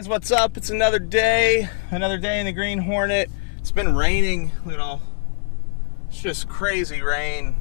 Guys, what's up? It's another day in the Green Hornet. It's been raining, you know, it's just crazy rain.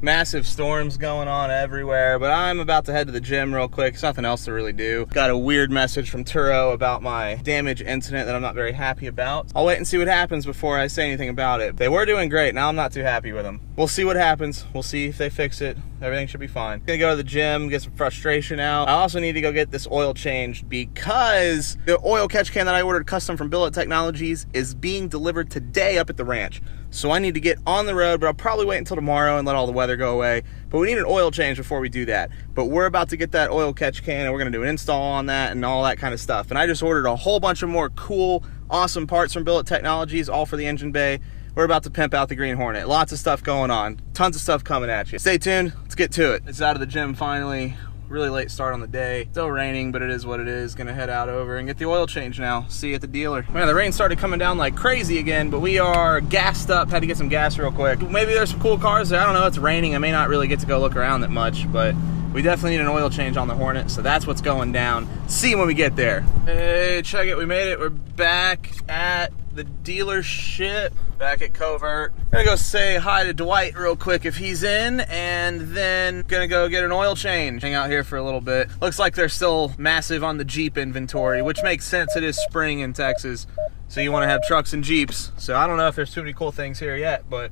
Massive storms going on everywhere, but I'm about to head to the gym real quick. There's nothing else to really do. Got a weird message from Turo about my damage incident that I'm not very happy about. I'll wait and see what happens before I say anything about it. They were doing great. Now I'm not too happy with them. We'll see what happens. We'll see if they fix it. Everything should be fine. Gonna go to the gym, get some frustration out. I also need to go get this oil changed because the oil catch can that I ordered custom from Billet Technologies is being delivered today up at the ranch. So I need to get on the road, but I'll probably wait until tomorrow and let all the weather go away. But we need an oil change before we do that. But we're about to get that oil catch can and we're gonna do an install on that and all that kind of stuff. And I just ordered a whole bunch of more cool, awesome parts from Billet Technologies, all for the engine bay. We're about to pimp out the Green Hornet. Lots of stuff going on. Tons of stuff coming at you. Stay tuned. Let's get to it. It's out of the gym finally. Really late start on the day. Still raining, but it is what it is. Gonna head out over and get the oil change now. See you at the dealer. Man, the rain started coming down like crazy again, but we are gassed up. Had to get some gas real quick. Maybe there's some cool cars there. I don't know. It's raining. I may not really get to go look around that much, but we definitely need an oil change on the Hornet, so that's what's going down. See you when we get there. Hey, check it. We made it. We're back at the dealership. Back at Corvette. Gonna go say hi to Dwight real quick if he's in, and then gonna go get an oil change. Hang out here for a little bit. Looks like they're still massive on the Jeep inventory, which makes sense. It is spring in Texas, so you want to have trucks and Jeeps. So I don't know if there's too many cool things here yet, but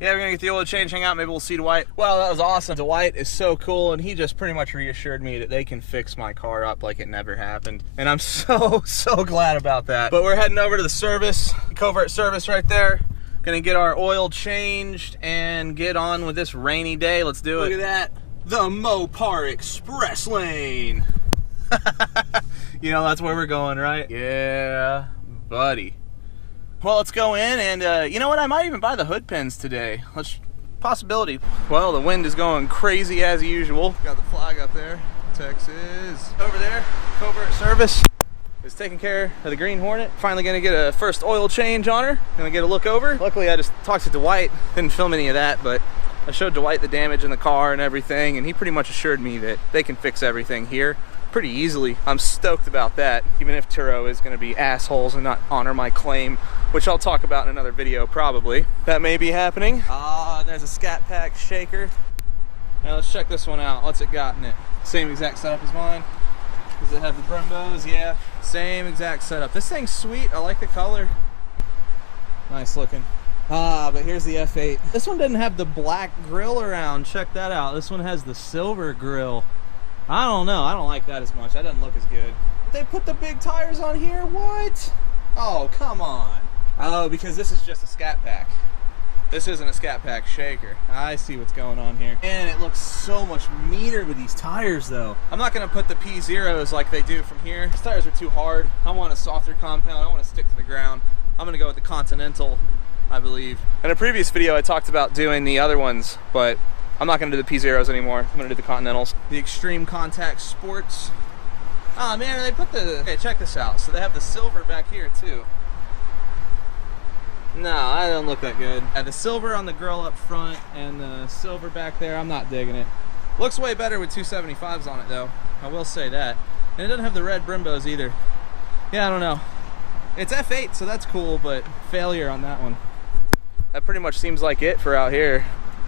yeah, we're gonna get the oil change, hang out, maybe we'll see Dwight. Well, that was awesome. Dwight is so cool, and he just pretty much reassured me that they can fix my car up like it never happened. And I'm so glad about that. But we're heading over to the service, Corvette service right there. Gonna get our oil changed and get on with this rainy day. Let's do it. Look at that, the Mopar Express Lane. You know, that's where we're going, right? Yeah, buddy. Well, let's go in and you know what? I might even buy the hood pins today. Possibility. Well, the wind is going crazy as usual. Got the flag up there, Texas. Over there, Corvette service is taking care of the Green Hornet. Finally gonna get a first oil change on her. Gonna get a look over. Luckily, I just talked to Dwight. Didn't film any of that, but I showed Dwight the damage in the car and everything, and he pretty much assured me that they can fix everything here pretty easily. I'm stoked about that, even if Turo is gonna be assholes and not honor my claim, which I'll talk about in another video probably. That may be happening. There's a Scat Pack shaker. Now let's check this one out. What's it got in it? Same exact setup as mine. Does it have the Brembos? Yeah, same exact setup. This thing's sweet. I like the color. Nice looking. But here's the F8. This one doesn't have the black grill around. Check that out. This one has the silver grill. I don't know. I don't like that as much. That doesn't look as good. But they put the big tires on here? What? Oh, come on. Oh, because this is just a Scat Pack. This isn't a Scat Pack shaker. I see what's going on here. And it looks so much meaner with these tires though. I'm not gonna put the P0s like they do from here. These tires are too hard. I want a softer compound. I want to stick to the ground. I'm gonna go with the Continental, I believe. In a previous video I talked about doing the other ones, but I'm not gonna do the P0s anymore. I'm gonna do the Continentals. The Extreme Contact Sports. Oh man, they put the, okay, check this out. So they have the silver back here too. No, I don't look that good. The silver on the grill up front and the silver back there, I'm not digging it. Looks way better with 275s on it though, I will say that. And it doesn't have the red Brembos either. Yeah, I don't know. It's F8, so that's cool, but failure on that one. That pretty much seems like it for out here.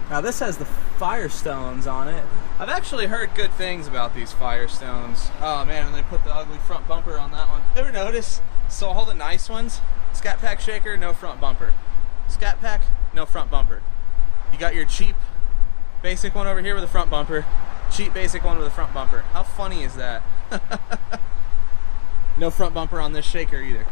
Now this has the Firestones on it. I've actually heard good things about these Firestones. Oh man, and they put the ugly front bumper on that one. Ever notice? So all the nice ones, Scat Pack shaker, no front bumper. Scat Pack, no front bumper. You got your cheap basic one over here with a front bumper. Cheap basic one with a front bumper. How funny is that? No front bumper on this shaker either.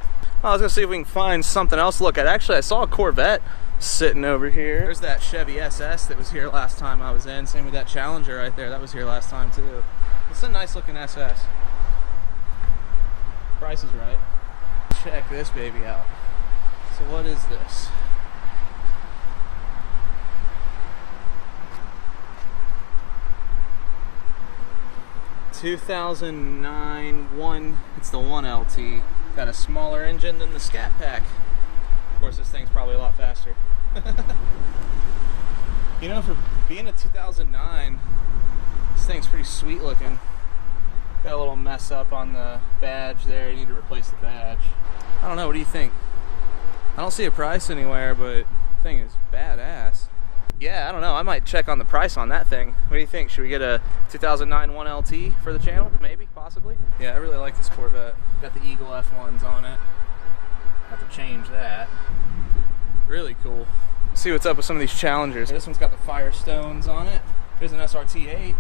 I was gonna see if we can find something else to look at. Actually, I saw a Corvette sitting over here. There's that Chevy SS that was here last time I was in. Same with that Challenger right there. That was here last time too. It's a nice looking SS. Price is right. Check this baby out. So what is this? (2009) it's the 1LT. Got a smaller engine than the Scat Pack. Of course, this thing's probably a lot faster. You know, for being a 2009, this thing's pretty sweet looking. Got a little mess up on the badge there. You need to replace the badge. I don't know, what do you think? I don't see a price anywhere, but the thing is badass. Yeah, I don't know. I might check on the price on that thing. What do you think? Should we get a 2009 1LT for the channel? Maybe, possibly. Yeah, I really like this Corvette. Got the Eagle F1s on it. Have to change that. Really cool. See what's up with some of these Challengers. This one's got the Firestones on it. There's an SRT8.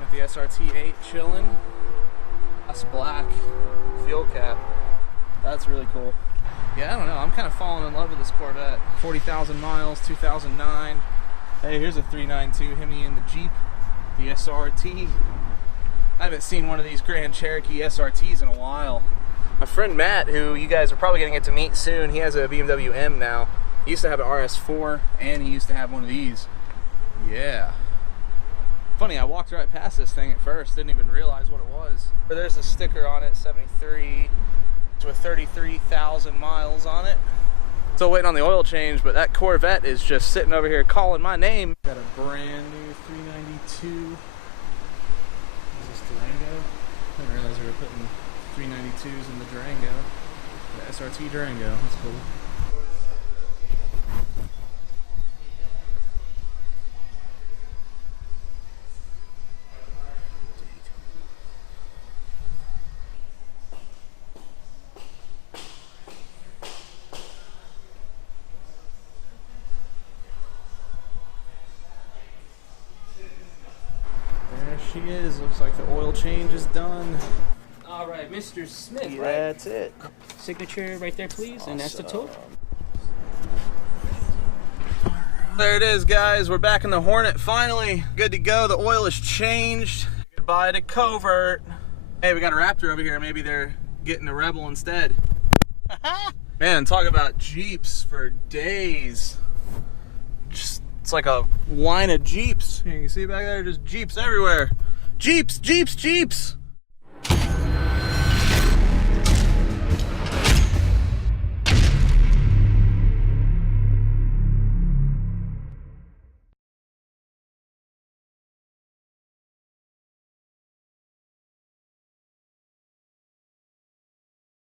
Got the SRT8 chilling. That's black fuel cap. That's really cool. Yeah, I don't know. I'm kind of falling in love with this Corvette. 40,000 miles, 2009. Hey, here's a 392 Hemi in the Jeep, the SRT. I haven't seen one of these Grand Cherokee SRTs in a while. My friend Matt, who you guys are probably going to get to meet soon, he has a BMW M now. He used to have an RS4, and he used to have one of these. Yeah. Funny, I walked right past this thing at first, didn't even realize what it was. But there's a sticker on it, 73. With 33,000 miles on it. Still waiting on the oil change, but that Corvette is just sitting over here calling my name. Got a brand new 392. Is this Durango? I didn't realize we were putting 392s in the Durango. The SRT Durango, that's cool. She is. Looks like the oil change is done. All right, Mr. Smith. Yeah, right? that's it. Signature right there, please, and that's the tote. There it is, guys. We're back in the Hornet. Finally, good to go. The oil is changed. Goodbye to Covert. Hey, we got a Raptor over here. Maybe they're getting a Rebel instead. Man, talk about Jeeps for days. Just, it's like a line of Jeeps. You can see back there, just Jeeps everywhere. Jeeps, Jeeps, Jeeps.